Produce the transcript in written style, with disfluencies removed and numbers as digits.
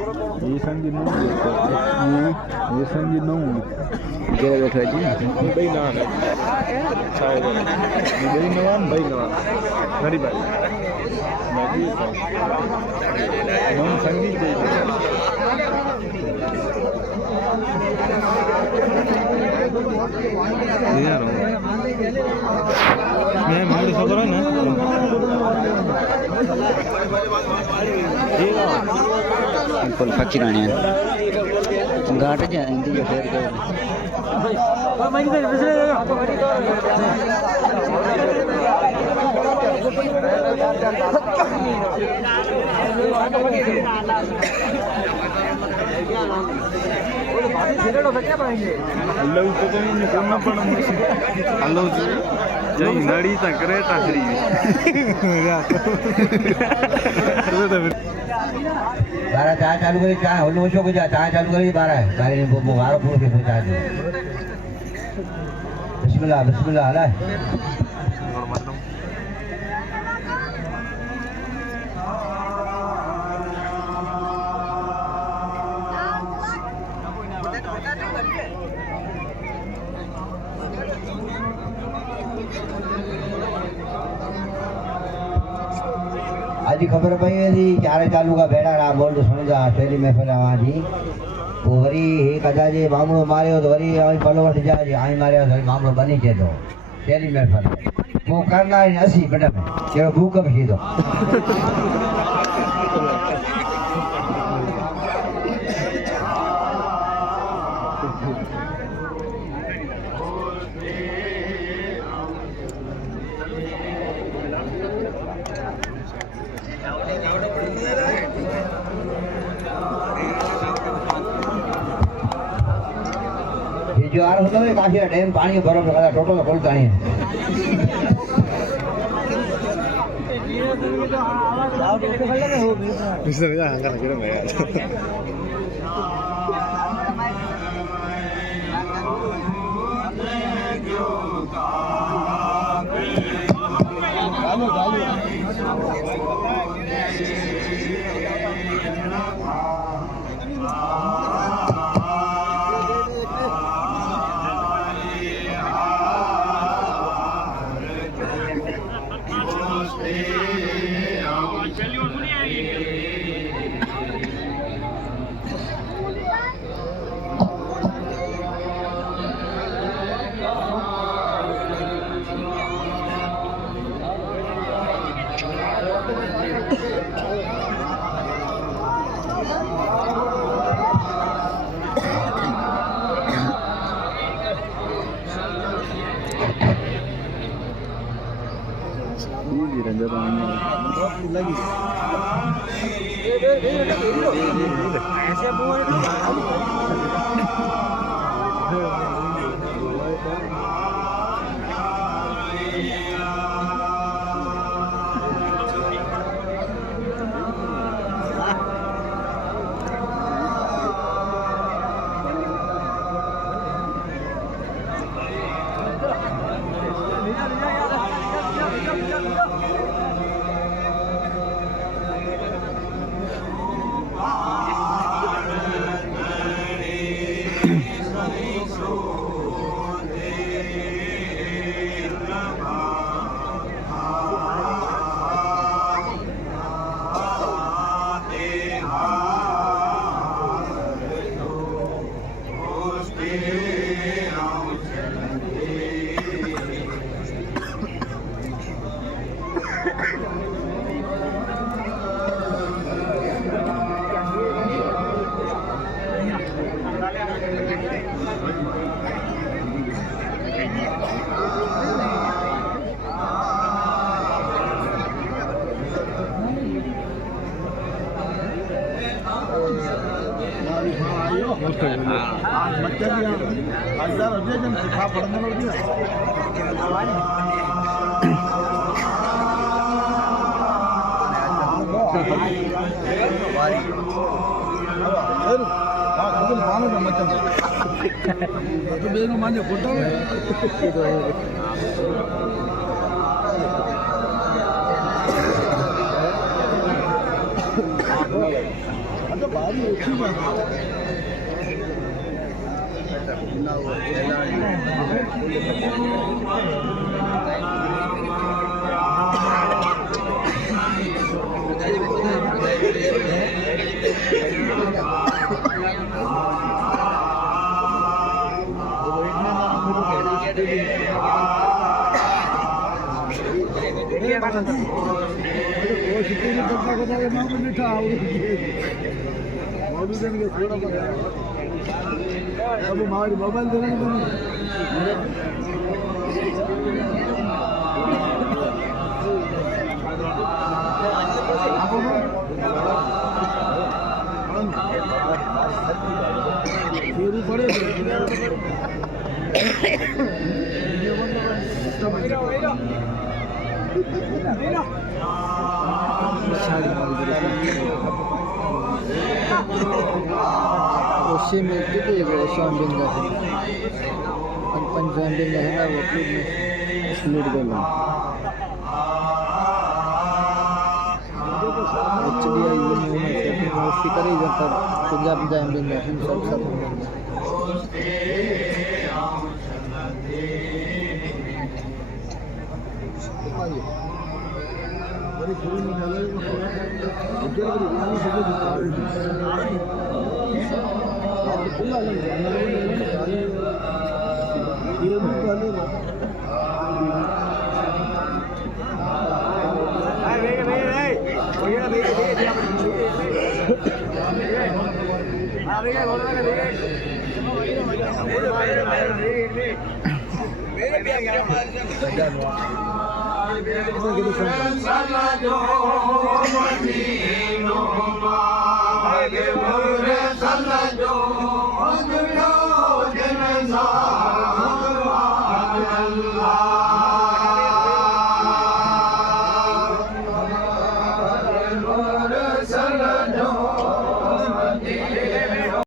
ये संगी नौ ये संगी नौ क्या बैठा जी भाई ना शायद भाई नवान गरीब भाई नौ संगी यार मैं मारी खबर है ना फुल फकीरानी घाट जाएंगे जो फेर कर अल्लाह को तो नहीं करना पड़ा मुझे अल्लाह जय नाड़ी तक करे ताकरी बारह चाय चालू करी चाय होलो छो को चाय चालू करी 12 गाड़ी ने वो बारह पूरे के पहुंचा दे बिस्मिल्लाह बिस्मिल्लाह अल्लाह आज खबर पई थी चारे चालू का बेड़ा ना बोल तो सुन जा पहली महफिल आवा जी वो वरी हे कदा जे मामलो मारियो तो वरी आई पलो वठ जा जी आई मारियो तो मामलो बनी जे तो पहली महफिल वो करना है असी बड़ा में के भूख भी दो जो आ रहा है काफी डैम पानी बर्फ लगा टोटल तो खोलता नहीं है मिस्टर का हंगामा करो मैं यार lagi. मोबाइल उसी में कितने शॉपिंग का शॉपिंग है ना वो क्लिप में स्प्लिट कर लो एक्चुअली ये में सेटिंग उसी करी जाता पंजाब जैम्बिंग में हम सब सब बड़ी फूल में डाला है